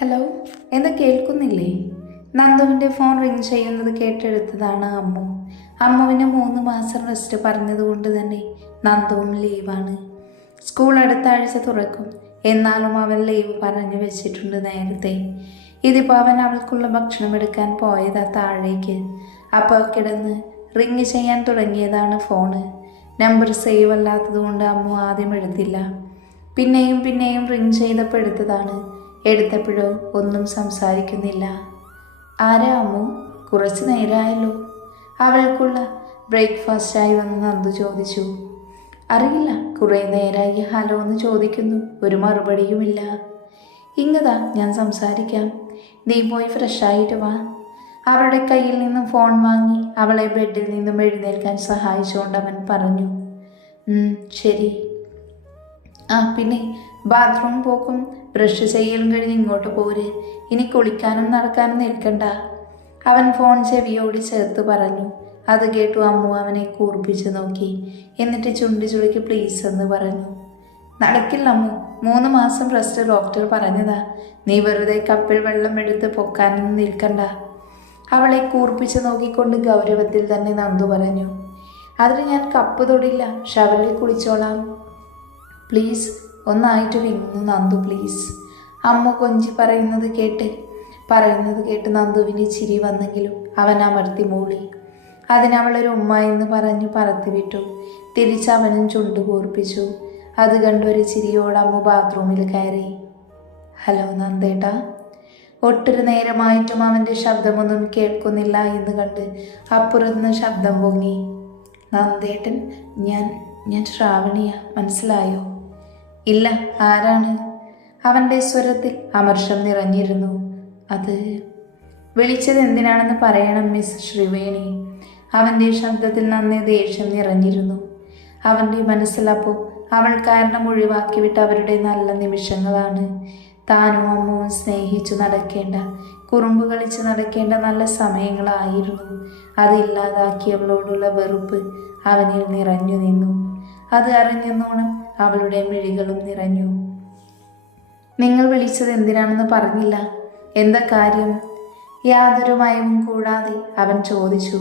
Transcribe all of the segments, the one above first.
Hello, എന്താ കേൾക്കുന്നില്ലേ? നന്ദുവിൻ്റെ phone ring ചെയ്യുന്നത് കേട്ടെടുത്തതാണ് അമ്മു. അമ്മുവിന് 3 മാസം റെസ്റ്റ് പറഞ്ഞതുകൊണ്ട് തന്നെ നന്ദുവും ലീവാണ്. സ്കൂൾ അടുത്ത ആഴ്ച തുറക്കും. എന്നാലും അവൻ ലീവ് പറഞ്ഞു വെച്ചിട്ടുണ്ട് നേരത്തെ. ഇതിപ്പോൾ അവൻ അവൾക്കുള്ള ഭക്ഷണം എടുക്കാൻ പോയതാ താഴേക്ക്. അപ്പോൾ കിടന്ന് റിങ് ചെയ്യാൻ തുടങ്ങിയതാണ് ഫോണ്. നമ്പർ സേവ് അല്ലാത്തത് കൊണ്ട് അമ്മു ആദ്യം എടുത്തില്ല. പിന്നെയും റിങ് ചെയ്തപ്പോൾ എടുത്തതാണ്. എടുത്തപ്പോഴോ ഒന്നും സംസാരിക്കുന്നില്ല. ആരാ അമ്മു? കുറച്ച് നേരമായല്ലോ. അവൾക്കുള്ള ബ്രേക്ക്ഫാസ്റ്റായി വന്ന് നന്ദു ചോദിച്ചു. അറിയില്ല, കുറേ നേരമായി ഹലോ എന്ന് ചോദിക്കുന്നു, ഒരു മറുപടിയുമില്ല. ഇങ്ങതാ, ഞാൻ സംസാരിക്കാം. നീ പോയി ഫ്രഷായിട്ട് വാ. അവളുടെ കയ്യിൽ നിന്നും ഫോൺ വാങ്ങി അവളെ ബെഡിൽ നിന്നും എഴുന്നേൽക്കാൻ സഹായിച്ചുകൊണ്ട് അവൻ പറഞ്ഞു. ശരി. പിന്നെ ബാത്റൂം പോക്കും ബ്രഷ് ചെയ്യലും കഴിഞ്ഞ് ഇങ്ങോട്ട് പോര്. ഇനി കുളിക്കാനും നടക്കാനും നിൽക്കണ്ട. അവൻ ഫോൺ ചെവിയോടി ചേർത്ത് പറഞ്ഞു. അത് കേട്ടു അമ്മു അവനെ കൂർപ്പിച്ച് നോക്കി. എന്നിട്ട് ചുണ്ടി ചുളുക്കി പ്ലീസ് എന്ന് പറഞ്ഞു. നടക്കില്ല അമ്മു, 3 മാസം റെസ്റ്റ് ഡോക്ടർ പറഞ്ഞതാ. നീ വെറുതെ കപ്പിൽ വെള്ളം എടുത്ത് പൊക്കാനൊന്നും നിൽക്കണ്ട. അവളെ കൂർപ്പിച്ച് നോക്കിക്കൊണ്ട് ഗൗരവത്തിൽ തന്നെ നന്ദു പറഞ്ഞു. അതിന് ഞാൻ കപ്പ് തൊടില്ല, ഷവറിൽ കുളിച്ചോളാം. പ്ലീസ്, ഒന്നായിട്ട് വിങ്ങുന്നു നന്ദു, പ്ലീസ്. അമ്മ കൊഞ്ചി പറയുന്നത് കേട്ട് നന്ദുവിന് ചിരി വന്നെങ്കിലും അവൻ അമർത്തി മൂളി. അതിനവളൊരു ഉമ്മ എന്ന് പറഞ്ഞ് പറത്തിവിട്ടു. തിരിച്ചവനും ചുണ്ടു കൂർപ്പിച്ചു. അത് കണ്ടൊരു ചിരിയോട് അമ്മ ബാത്റൂമിൽ കയറി. ഹലോ നന്ദേട്ടാ. ഒട്ടൊരു നേരമായിട്ടും അവൻ്റെ ശബ്ദമൊന്നും കേൾക്കുന്നില്ല എന്ന് കണ്ട് അപ്പുറത്തുനിന്ന് ശബ്ദം പൊങ്ങി. നന്ദേട്ടൻ, ഞാൻ ശ്രാവണിയ, മനസ്സിലായോ? ഇല്ല, ആരാണ്? അവൻ്റെ സ്വരത്തിൽ അമർഷം നിറഞ്ഞിരുന്നു. അത് വിളിച്ചത് എന്തിനാണെന്ന് പറയണം മിസ് ശ്രീവേണി. അവൻ്റെ ശബ്ദത്തിൽ നന്നേ ദേഷ്യം നിറഞ്ഞിരുന്നു. അവൻ്റെ മനസ്സിലപ്പോൾ അവൾ കാരണം ഒഴിവാക്കി വിട്ട അവരുടെ നല്ല നിമിഷങ്ങളാണ്. താനും അമ്മുവും സ്നേഹിച്ചു നടക്കേണ്ട, കുറുമ്പ് കളിച്ച് നടക്കേണ്ട നല്ല സമയങ്ങളായിരുന്നു. അതില്ലാതാക്കിയവളോടുള്ള വെറുപ്പ് അവനിൽ നിറഞ്ഞു നിന്നു. അത് അറിഞ്ഞെന്നോണം അവളുടെ മിഴികളും നിറഞ്ഞു. നിങ്ങൾ വിളിച്ചത് എന്തിനാണെന്ന് പറഞ്ഞില്ല, എന്താ കാര്യം? യാതൊരു മയവും കൂടാതെ അവൻ ചോദിച്ചു.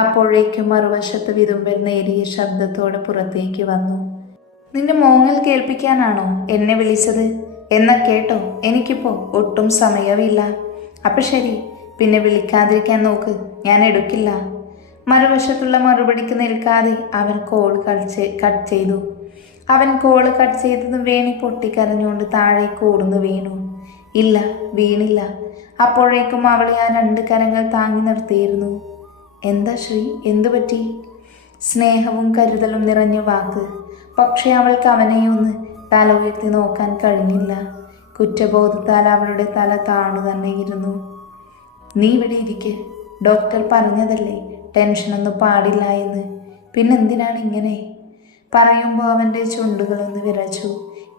അപ്പോഴേക്കും മറുവശത്ത് വിതുമ്പൽ നേരിയ ശബ്ദത്തോടെ പുറത്തേക്ക് വന്നു. നിന്റെ മോങ്ങൽ കേൾപ്പിക്കാനാണോ എന്നെ വിളിച്ചത്? എന്നാ കേട്ടോ, എനിക്കിപ്പോൾ ഒട്ടും സമയമില്ല. അപ്പം ശരി, പിന്നെ വിളിക്കാതിരിക്കാൻ നോക്ക്, ഞാൻ എടുക്കില്ല. മറുവശത്തുള്ള മറുപടിക്ക് നിൽക്കാതെ അവൻ കോൾ കട്ട് ചെയ്തു. അവൻ കോള് കട്ട് ചെയ്തതും വേണി പൊട്ടിക്കരഞ്ഞുകൊണ്ട് താഴേക്ക് ഓടുന്നു വീണു. ഇല്ല, വീണില്ല. അപ്പോഴേക്കും അവളെ ആ 2 കരങ്ങൾ താങ്ങി നിർത്തിയിരുന്നു. എന്താ ശ്രീ, എന്തു പറ്റി? സ്നേഹവും കരുതലും നിറഞ്ഞ വാക്ക്. പക്ഷെ അവൾക്ക് അവനെ ഒന്ന് തല ഉയർത്തി നോക്കാൻ കഴിഞ്ഞില്ല. കുറ്റബോധത്താൽ അവളുടെ തല താണു തന്നെ ഇരുന്നു. നീ ഇവിടെ ഇരിക്ക്, ഡോക്ടർ പറഞ്ഞതല്ലേ ടെൻഷനൊന്നും പാടില്ല എന്ന്. പിന്നെന്തിനാണ് ഇങ്ങനെ? പറയുമ്പോൾ അവൻ്റെ ചുണ്ടുകളൊന്ന് വിറച്ചു,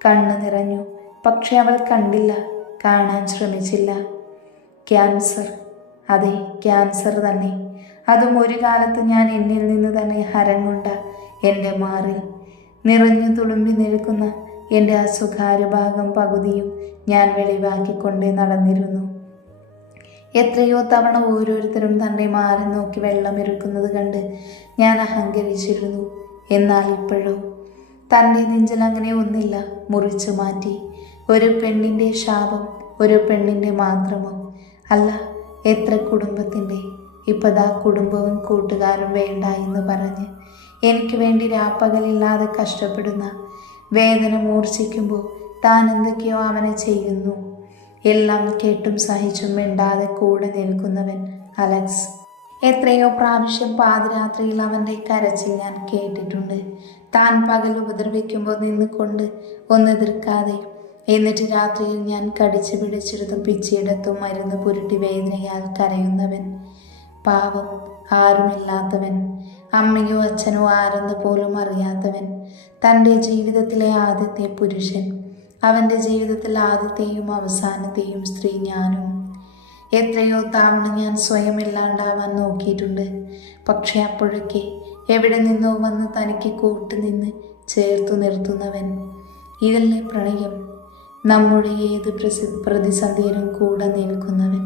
കണ്ണ് നിറഞ്ഞു. പക്ഷെ അവൾ കണ്ടില്ല, കാണാൻ ശ്രമിച്ചില്ല. ക്യാൻസർ, അതെ ക്യാൻസർ തന്നെ. അതും ഒരു കാലത്ത് ഞാൻ എന്നിൽ നിന്ന് തന്നെ ഹരം കൊണ്ട എൻ്റെ മാറിൽ നിറഞ്ഞു തുളുമ്പി നിൽക്കുന്ന എൻ്റെ ആ സ്വകാര്യ ഭാഗം പകുതിയും ഞാൻ വെളിവാക്കിക്കൊണ്ടേ നടന്നിരുന്നു. എത്രയോ തവണ ഓരോരുത്തരും തന്നെ മാറി നോക്കി വെള്ളമിറക്കുന്നത് കണ്ട് ഞാൻ അഹങ്കരിച്ചിരുന്നു. എന്നാൽ ഇപ്പോഴോ തൻ്റെ നെഞ്ചിൽ അങ്ങനെ ഒന്നില്ല, മുറിച്ചു മാറ്റി. ഒരു പെണ്ണിൻ്റെ ശാപം, ഒരു പെണ്ണിൻ്റെ മാത്രമോ? അല്ല, എത്ര കുടുംബത്തിൻ്റെ. ഇപ്പതാ കുടുംബവും കൂട്ടുകാരും വേണ്ട എന്ന് പറഞ്ഞ് എനിക്ക് വേണ്ടി രാപ്പകലില്ലാതെ കഷ്ടപ്പെടുന്ന, വേദന മൂർച്ഛിക്കുമ്പോൾ താൻ എന്തൊക്കെയോ അവനെ ചെയ്യുന്നു. എല്ലാം കേട്ടും സഹിച്ചും മിണ്ടാതെ കൂടെ നിൽക്കുന്നവൻ അലക്സ്. എത്രയോ പ്രാവശ്യം പാതിരാത്രിയിൽ അവൻ്റെ കരച്ചിൽ ഞാൻ കേട്ടിട്ടുണ്ട്. താൻ പകൽ ഉപദ്രവിക്കുമ്പോൾ നിന്നുകൊണ്ട് ഒന്നെതിർക്കാതെ, എന്നിട്ട് രാത്രിയിൽ ഞാൻ കടിച്ചു പിടിച്ചെടുത്തും പിച്ചിയിടത്തും മരുന്ന് പുരട്ടി വേദനയാൽ കരയുന്നവൻ. പാവം, ആരുമില്ലാത്തവൻ, അമ്മയോ അച്ഛനോ ആരെന്ന് പോലും അറിയാത്തവൻ. തൻ്റെ ജീവിതത്തിലെ ആദ്യത്തെ പുരുഷൻ, അവൻ്റെ ജീവിതത്തിൽ ആദ്യത്തെയും അവസാനത്തെയും സ്ത്രീ ഞാനും. എത്രയോ തവണ ഞാൻ സ്വയം ഇല്ലാണ്ടാവാൻ നോക്കിയിട്ടുണ്ട്. പക്ഷെ അപ്പോഴൊക്കെ എവിടെ നിന്നോ വന്ന് തനിക്ക് കൂട്ടുനിന്ന് ചേർത്തു നിർത്തുന്നവൻ. ഇതല്ലേ പ്രണയം? നമ്മുടെ ഏത് പ്രതിസന്ധിയിലും കൂടെ നിൽക്കുന്നവൻ,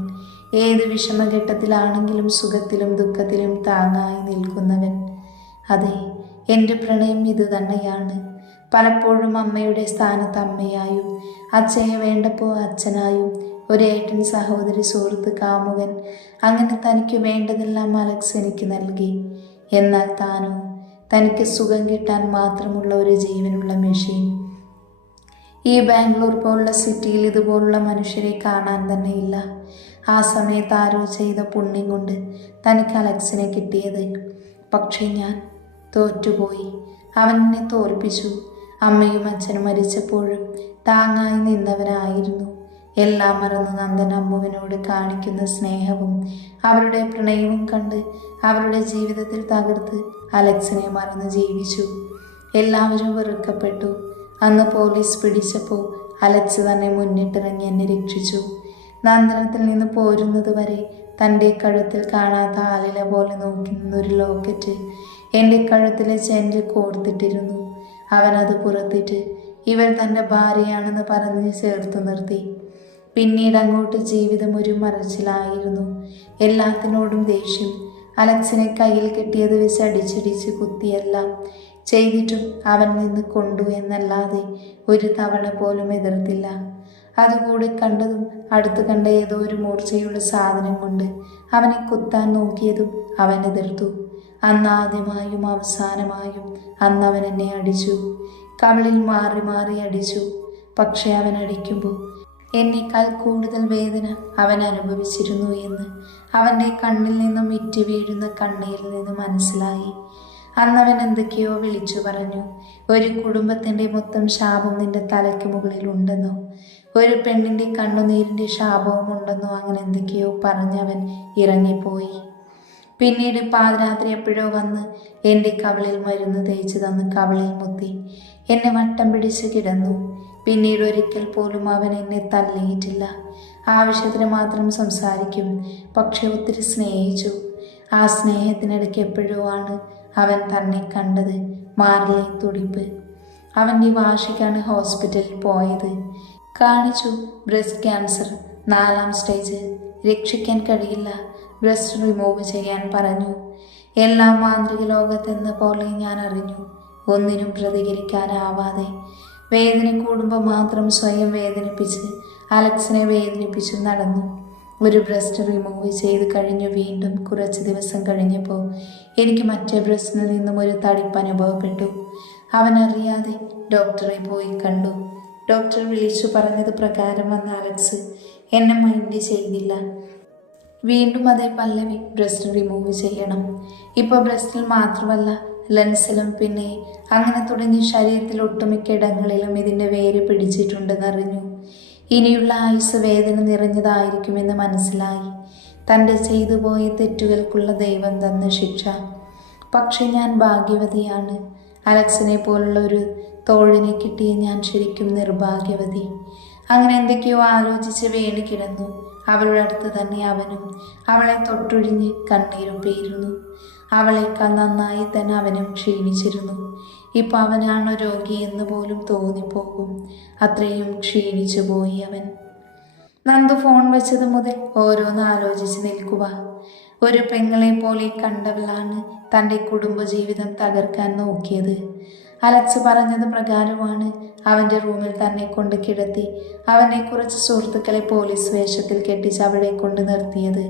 ഏത് വിഷമഘട്ടത്തിലാണെങ്കിലും സുഖത്തിലും ദുഃഖത്തിലും താങ്ങായി നിൽക്കുന്നവൻ. അതെ, എൻ്റെ പ്രണയം ഇത് തന്നെയാണ്. പലപ്പോഴും അമ്മയുടെ സ്ഥാനത്ത് അമ്മയായും, അച്ഛനെ വേണ്ടപ്പോൾ അച്ഛനായും, ഒരേട്ടൻ, സഹോദരി, സുഹൃത്ത്, കാമുകൻ, അങ്ങനെ തനിക്ക് വേണ്ടതെല്ലാം അലക്സ് എനിക്ക് നൽകി. എന്നാൽ താനോ തനിക്ക് സുഖം കിട്ടാൻ മാത്രമുള്ള ഒരു ജീവനുള്ള മെഷീൻ. ഈ ബാംഗ്ലൂർ പോലുള്ള സിറ്റിയിൽ ഇതുപോലുള്ള മനുഷ്യരെ കാണാൻ തന്നെയില്ല. ആ സമയത്ത് ആരോ ചെയ്ത പുണ്യം കൊണ്ട് തനിക്ക് അലക്സിനെ കിട്ടിയത്. പക്ഷേ ഞാൻ തോറ്റുപോയി. അവൻ എന്നെ തോൽപ്പിച്ചു. അമ്മയും അച്ഛനും മരിച്ചപ്പോഴും താങ്ങായി നിന്നവരായിരുന്നു. എല്ലാം മറന്ന് നന്ദൻ അമ്മുവിനോട് കാണിക്കുന്ന സ്നേഹവും അവരുടെ പ്രണയവും കണ്ട് അവരുടെ ജീവിതത്തിൽ തകർത്ത് അലക്സിനെ മറന്ന് ജീവിച്ചു. എല്ലാവരും വെറുക്കപ്പെട്ടു. അന്ന് പോലീസ് പിടിച്ചപ്പോൾ അലക്സ് തന്നെ മുന്നിട്ടിറങ്ങി എന്നെ രക്ഷിച്ചു. നന്ദനത്തിൽ നിന്ന് പോരുന്നത് വരെ തൻ്റെ കഴുത്തിൽ കാണാത്ത ആലില പോലെ നോക്കി നിന്നൊരു ലോക്കറ്റ് എൻ്റെ കഴുത്തിലെ ചെന്നിൽ കോർത്തിട്ടിരുന്നു. അവനത് പുറത്തിട്ട് ഇവൾ തൻ്റെ ഭാര്യയാണെന്ന് പറഞ്ഞ് ചേർത്ത് നിർത്തി. പിന്നീട് അങ്ങോട്ട് ജീവിതം ഒരു മറച്ചിലായിരുന്നു. എല്ലാത്തിനോടും ദേഷ്യം. അലക്സിനെ കയ്യിൽ കെട്ടിയത് വെച്ച് അടിച്ചടിച്ച് കുത്തിയെല്ലാം ചെയ്തിട്ടും അവൻ നിന്ന് കൊണ്ടു എന്നല്ലാതെ ഒരു തവണ പോലും എതിർത്തില്ല. അതുകൂടി കണ്ടതും അടുത്ത് കണ്ട ഏതോ ഒരു മൂർച്ചയുള്ള സാധനം കൊണ്ട് അവനെ കുത്താൻ നോക്കിയതും അവൻ എതിർത്തു. അന്ന് ആദ്യമായും അവസാനമായും അന്ന് അവൻ എന്നെ അടിച്ചു. കവിളിൽ മാറി മാറി അടിച്ചു. പക്ഷെ അവൻ അടിക്കുമ്പോൾ എന്നേക്കാൾ കൂടുതൽ വേദന അവൻ അനുഭവിച്ചിരുന്നു എന്ന് അവൻ്റെ കണ്ണിൽ നിന്നും ഇറ്റി വീഴുന്ന കണ്ണീരിൽ നിന്ന് മനസ്സിലായി. അന്നവൻ എന്തൊക്കെയോ വിളിച്ചു പറഞ്ഞു. ഒരു കുടുംബത്തിൻ്റെ മൊത്തം ശാപം നിന്റെ തലയ്ക്ക് മുകളിൽ ഉണ്ടെന്നോ, ഒരു പെണ്ണിൻ്റെ കണ്ണുനീരിൻ്റെ ശാപവും ഉണ്ടെന്നോ, അങ്ങനെ എന്തൊക്കെയോ പറഞ്ഞവൻ ഇറങ്ങിപ്പോയി. പിന്നീട് പാതിരാത്രി എപ്പോഴോ വന്ന് എൻ്റെ കവിളിൽ മരുന്ന് തേച്ച് തന്ന് കവിളിൽ മുത്തി എന്നെ വട്ടം പിടിച്ച് കിടന്നു. പിന്നീട് ഒരിക്കൽ പോലും അവൻ എന്നെ തല്ലിയിട്ടില്ല. ആവശ്യത്തിന് മാത്രം സംസാരിക്കും. പക്ഷെ ഒത്തിരി സ്നേഹിച്ചു. ആ സ്നേഹത്തിനിടയ്ക്ക് എപ്പോഴോ ആണ് അവൻ തന്നെ കണ്ടത്. മാറിലെ തുടിപ്പ്. അവൻ്റെ വാശിക്കാണ് ഹോസ്പിറ്റലിൽ പോയത്. കാണിച്ചു. Breast cancer 4ാം stage. രക്ഷിക്കാൻ കഴിയില്ല. ബ്രസ്റ്റ് റിമൂവ് ചെയ്യാൻ പറഞ്ഞു. എല്ലാം മാന്ത്രിക ലോകത്തെന്ന പോലെ ഞാൻ അറിഞ്ഞു. ഒന്നിനും പ്രതികരിക്കാനാവാതെ വേദന കൂടുമ്പോൾ മാത്രം സ്വയം വേദനിപ്പിച്ച് അലക്സിനെ വേദനിപ്പിച്ച് നടന്നു. ഒരു ബ്രസ്റ്റ് റിമൂവ് ചെയ്ത് കഴിഞ്ഞു. വീണ്ടും കുറച്ച് ദിവസം കഴിഞ്ഞപ്പോൾ എനിക്ക് മറ്റേ ബ്രസ്റ്റിൽ നിന്നും ഒരു തടിപ്പ് അനുഭവപ്പെട്ടു. അവനറിയാതെ ഡോക്ടറെ പോയി കണ്ടു. ഡോക്ടർ വിളിച്ചു പറഞ്ഞത് പ്രകാരം വന്ന അലക്സ് എന്നെ മൈൻഡ് ചെയ്തില്ല. വീണ്ടും അതേ പല്ലവി, ബ്രസ്റ്റ് റിമൂവ് ചെയ്യണം. ഇപ്പോൾ ബ്രസ്റ്റിൽ മാത്രമല്ല ലെൻസിലും പിന്നെ അങ്ങനെ തുടങ്ങി ശരീരത്തിൽ ഒട്ടുമിക്ക ഇടങ്ങളിലും ഇതിൻ്റെ വേര് പിടിച്ചിട്ടുണ്ടെന്നറിഞ്ഞു. ഇനിയുള്ള ആയുസ് വേദന നിറഞ്ഞതായിരിക്കുമെന്ന് മനസ്സിലായി. തൻ്റെ ചെയ്തു പോയ തെറ്റുകൾക്കുള്ള ദൈവം തന്ന ശിക്ഷ. പക്ഷെ ഞാൻ ഭാഗ്യവതിയാണ്. അലക്സിനെ പോലുള്ള ഒരു തോഴിനെ കിട്ടിയ ഞാൻ ശരിക്കും നിർഭാഗ്യവതി. അങ്ങനെ എന്തൊക്കെയോ ആലോചിച്ച് വീണ് കിടന്നു. അവളുടെ അടുത്ത് തന്നെ അവനും അവളെ തൊട്ടൊഴിഞ്ഞ് കണ്ണീരും പേരുന്നു. അവളേക്കാൾ നന്നായി തന്നെ അവനും ക്ഷീണിച്ചിരുന്നു. ഇപ്പം അവനാണ് രോഗി എന്ന് പോലും തോന്നിപ്പോകും. അത്രയും ക്ഷീണിച്ചു പോയി അവൻ. നന്ദു ഫോൺ വെച്ചത് മുതൽ ഓരോന്ന് ആലോചിച്ച് നിൽക്കുക. ഒരു പെങ്ങളെ പോലെ കണ്ടവളാണ് തൻ്റെ കുടുംബജീവിതം തകർക്കാൻ നോക്കിയത്. അലക്സ് പറഞ്ഞത് പ്രകാരമാണ് അവൻ്റെ റൂമിൽ തന്നെ കൊണ്ട് കിടത്തി അവനെ കുറച്ച് സുഹൃത്തുക്കളെ പോലീസ് വേഷത്തിൽ കെട്ടിച്ച് അവിടെ കൊണ്ട് നിർത്തിയത്.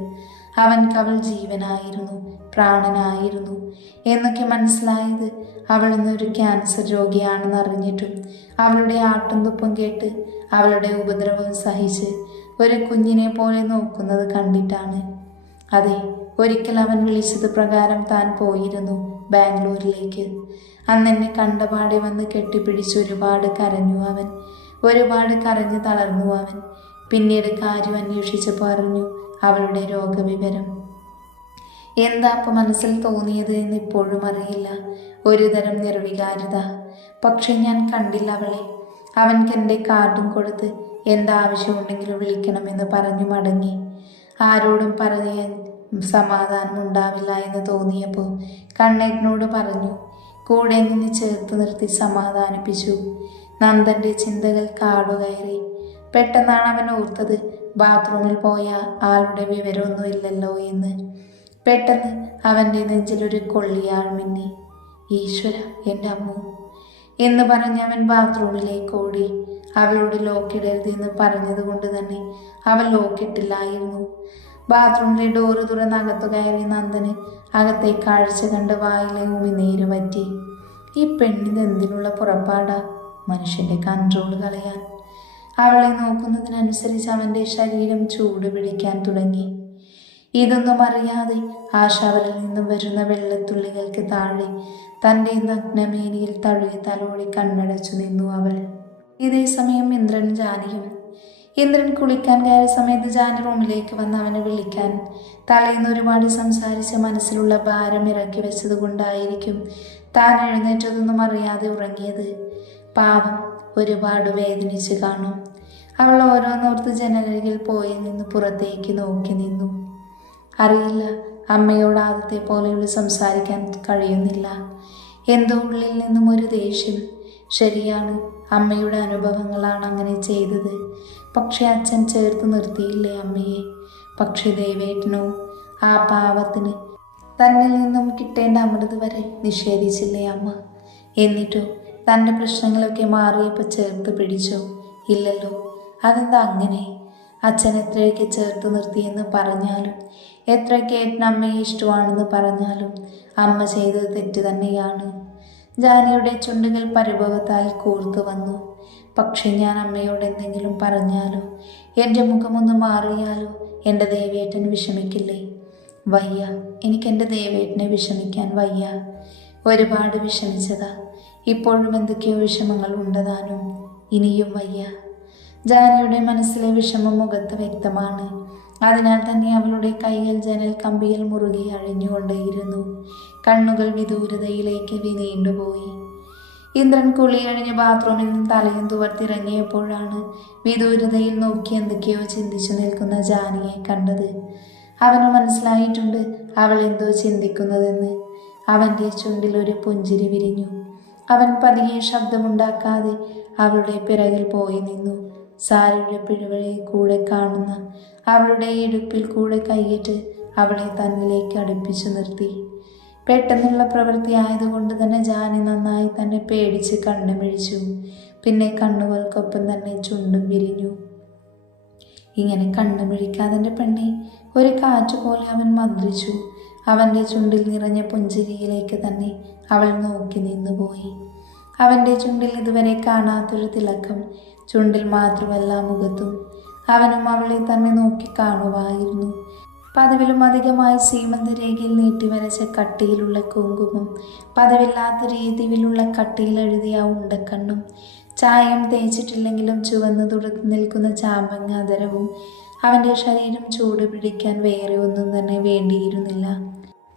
അവൻക്ക് അവൾ ജീവനായിരുന്നു, പ്രാണനായിരുന്നു എന്നൊക്കെ മനസ്സിലായത് അവൾ ഇന്നൊരു ക്യാൻസർ രോഗിയാണെന്ന് അറിഞ്ഞിട്ടും അവളുടെ ആട്ടും തുപ്പും കേട്ട് അവളുടെ ഉപദ്രവം സഹിച്ച് ഒരു കുഞ്ഞിനെ പോലെ നോക്കുന്നത് കണ്ടിട്ടാണ്. അതെ, ഒരിക്കൽ അവൻ വിളിച്ചത് പ്രകാരം താൻ പോയിരുന്നു ബാംഗ്ലൂരിലേക്ക്. അന്നെന്നെ കണ്ടപാടെ വന്ന് കെട്ടിപ്പിടിച്ച് ഒരുപാട് കരഞ്ഞു അവൻ. ഒരുപാട് കരഞ്ഞു തളർന്നു അവൻ. പിന്നീട് കാര്യം അന്വേഷിച്ചപ്പോൾ അറിഞ്ഞു അവളുടെ രോഗവിവരം. എന്താ അപ്പം മനസ്സിൽ തോന്നിയത് എന്ന് ഇപ്പോഴും അറിയില്ല. ഒരു തരം നിർവികാരത. പക്ഷെ ഞാൻ കണ്ടില്ല അവളെ. അവൻക്ക് എൻ്റെ കാർഡും കൊടുത്ത് എന്താവശ്യമുണ്ടെങ്കിലും വിളിക്കണമെന്ന് പറഞ്ഞു മടങ്ങി. ആരോടും പറയാൻ സമാധാനം ഉണ്ടാവില്ല എന്ന് തോന്നിയപ്പോൾ കണ്ണേട്ടനോട് പറഞ്ഞു. കൂടെ നിന്ന് ചേർത്ത് നിർത്തി സമാധാനിപ്പിച്ചു. നന്ദൻ്റെ ചിന്തകൾ കാടുകയറി. പെട്ടെന്നാണ് അവൻ ഓർത്തത് ബാത്റൂമിൽ പോയ ആളുടെ വിവരമൊന്നുമില്ലല്ലോ എന്ന്. പെട്ടെന്ന് അവൻ്റെ നെഞ്ചിലൊരു കൊള്ളിയാൾ മിന്നി. ഈശ്വര, എൻ്റെ അമ്മു എന്ന് പറഞ്ഞ് അവൻ ബാത്റൂമിലേക്ക് ഓടി. അവളോട് ലോക്കിടരുതെന്ന് പറഞ്ഞത് കൊണ്ട് തന്നെ അവൾ ലോക്കിട്ടില്ലായിരുന്നു. ബാത്റൂമിലെ ഡോറ് തുറന്ന് അകത്തു കയറിയ നന്ദന് അകത്തെ കാഴ്ച കണ്ട് വായിലെ ഉമിനീര് പറ്റി. ഈ പെണ്ണിന് എന്തിനുള്ള പുറപ്പാടാ? മനുഷ്യൻ്റെ കൺട്രോൾ കളയാൻ. അവളെ നോക്കുന്നതിനനുസരിച്ച് അവൻ്റെ ശരീരം ചൂട് പിടിക്കാൻ തുടങ്ങി. ഇതൊന്നും അറിയാതെ ആ ഷവറിൽ നിന്നും വരുന്ന വെള്ളത്തുള്ളികൾക്ക് താഴെ തൻ്റെ നഗ്നമേനിയിൽ തഴുകി തലോടി കണ്ണടച്ചു നിന്നു അവൾ. ഇതേ സമയം ഇന്ദ്രൻ ജാനിയും. ഇന്ദ്രൻ കുളിക്കാൻ കയറിയ സമയത്ത് ജാനി റൂമിലേക്ക് വന്ന് അവനെ വിളിക്കാൻ. തലേന്ന് ഒരുപാട് സംസാരിച്ച് മനസ്സിലുള്ള ഭാരം ഇറക്കി വെച്ചത് കൊണ്ടായിരിക്കും താൻ എഴുന്നേറ്റതൊന്നും അറിയാതെ ഉറങ്ങിയത്. പാവം, ഒരുപാട് വേദനിച്ച് കാണും. അവൾ ഓരോന്നോർത്ത് ജനലരികിൽ പോയി നിന്ന് പുറത്തേക്ക് നോക്കി നിന്നു. അറിയില്ല, അമ്മയോട് ആദ്യത്തെ പോലെയുള്ള സംസാരിക്കാൻ കഴിയുന്നില്ല. എന്തോ ഉള്ളിൽ നിന്നും ഒരു ദേഷ്യം. ശരിയാണ്, അമ്മയുടെ അനുഭവങ്ങളാണ് അങ്ങനെ ചെയ്തത്. പക്ഷെ അച്ഛൻ ചേർത്ത് നിർത്തിയില്ലേ അമ്മയെ? പക്ഷെ ദേവേട്ടനോ ആ പാവത്തിന് തന്നിൽ നിന്നും കിട്ടേണ്ട അമൃത് വരെ നിഷേധിച്ചില്ലേ അമ്മ? എന്നിട്ടോ തൻ്റെ പ്രശ്നങ്ങളൊക്കെ മാറിയപ്പോൾ ചേർത്ത് പിടിച്ചോ? ഇല്ലല്ലോ. അതെന്താ അങ്ങനെ? അച്ഛൻ എത്രയൊക്കെ ചേർത്ത് നിർത്തിയെന്ന് പറഞ്ഞാലും എത്രയൊക്കെ ഏട്ടനമ്മയെ ഇഷ്ടമാണെന്ന് പറഞ്ഞാലും അമ്മ ചെയ്തത് തെറ്റ് തന്നെയാണ്. ജാനിയുടെ ചുണ്ടുകൾ പരിഭവത്താൽ കൂർത്തു വന്നു. പക്ഷെ ഞാൻ അമ്മയോട് എന്തെങ്കിലും പറഞ്ഞാലോ, എൻ്റെ മുഖമൊന്ന് മാറിയാലോ എൻ്റെ ദേവേട്ടൻ വിഷമിക്കില്ലേ? വയ്യ, എനിക്കെൻ്റെ ദേവേട്ടനെ വിഷമിക്കാൻ വയ്യ. ഒരുപാട് വിഷമിച്ചതാ. ഇപ്പോഴും എന്തൊക്കെയോ വിഷമങ്ങൾ ഉണ്ടതാനും. ഇനിയും വയ്യ. ജാനിയുടെ മനസ്സിലെ വിഷമം മുഖത്ത് വ്യക്തമാണ്. അതിനാൽ തന്നെ അവളുടെ കൈകൾ ജനൽ കമ്പിയിൽ മുറുകെ അഴിഞ്ഞുകൊണ്ടേയിരുന്നു. കണ്ണുകൾ വിദൂരതയിലേക്ക് നീണ്ടുപോയി. ഇന്ദ്രൻ കുളിയഴിഞ്ഞ് ബാത്റൂമിൽ നിന്ന് തലയും തുവർത്തിറങ്ങിയപ്പോഴാണ് വിദൂരതയിൽ നോക്കി എന്തൊക്കെയോ ചിന്തിച്ചു നിൽക്കുന്ന ജാനിയെ കണ്ടത്. അവന് മനസ്സിലായിട്ടുണ്ട് അവൾ എന്തോ ചിന്തിക്കുന്നതെന്ന്. അവൻ്റെ ചുണ്ടിൽ ഒരു പുഞ്ചിരി വിരിഞ്ഞു. അവൻ പതിയെ ശബ്ദമുണ്ടാക്കാതെ അവളുടെ പിറകിൽ പോയി നിന്നു. സാരിയുടെ പിഴവഴി കൂടെ കാണുന്ന അവളുടെ ഇടുപ്പിൽ കൂടെ കൈയിട്ട് അവളെ തന്നിലേക്ക് അടുപ്പിച്ചു നിർത്തി. പെട്ടെന്നുള്ള പ്രവൃത്തി ആയതുകൊണ്ട് തന്നെ ജാനി നന്നായി തന്നെ പേടിച്ച് കണ്ണുമിഴിച്ചു. പിന്നെ കണ്ണുകൾക്കൊപ്പം തന്നെ ചുണ്ടും വിരിഞ്ഞു. ഇങ്ങനെ കണ്ണുമിഴിക്കാതെ പെണ്ണെ, ഒരു കാറ്റുപോലെ അവൻ മന്ത്രിച്ചു. അവൻ്റെ ചുണ്ടിൽ നിറഞ്ഞ പുഞ്ചിരിയിലേക്ക് തന്നെ അവൾ നോക്കി നിന്നുപോയി. അവൻ്റെ ചുണ്ടിൽ ഇതുവരെ കാണാത്തൊരു തിളക്കം ചുണ്ടിൽ മാത്രമല്ല മുഖത്തും. അവനും അവളെ തന്നെ നോക്കി കാണുമായിരുന്നു. പതിവിലും അധികമായി സീമന്തരേഖയിൽ നീട്ടിവരച്ച കട്ടിയിലുള്ള കുങ്കുമം, പതിവില്ലാത്ത രീതിയിലുള്ള കട്ടിയിൽ എഴുതിയ ഉണ്ടക്കണ്ണും, ചായം തേച്ചിട്ടില്ലെങ്കിലും ചുവന്ന് തുടുത്തു നിൽക്കുന്ന ചാമ്പങ്ങ അതരവും. അവൻ്റെ ശരീരം ചൂട് പിടിക്കാൻ വേറെ ഒന്നും തന്നെ വേണ്ടിയിരുന്നില്ല.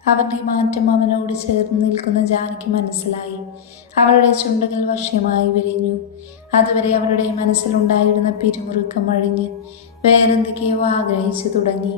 അവൻ്റെ മാറ്റം അവനോട് ചേർന്ന് നിൽക്കുന്ന ജാനിക്ക് മനസ്സിലായി. അവളുടെ ചുണ്ടുകൾ വശ്യമായി വിരിഞ്ഞു. അതുവരെ അവളുടെ മനസ്സിലുണ്ടായിരുന്ന പിരിമുറുക്കം അഴിഞ്ഞ് വേറെന്തൊക്കെയോ ആഗ്രഹിച്ചു തുടങ്ങി.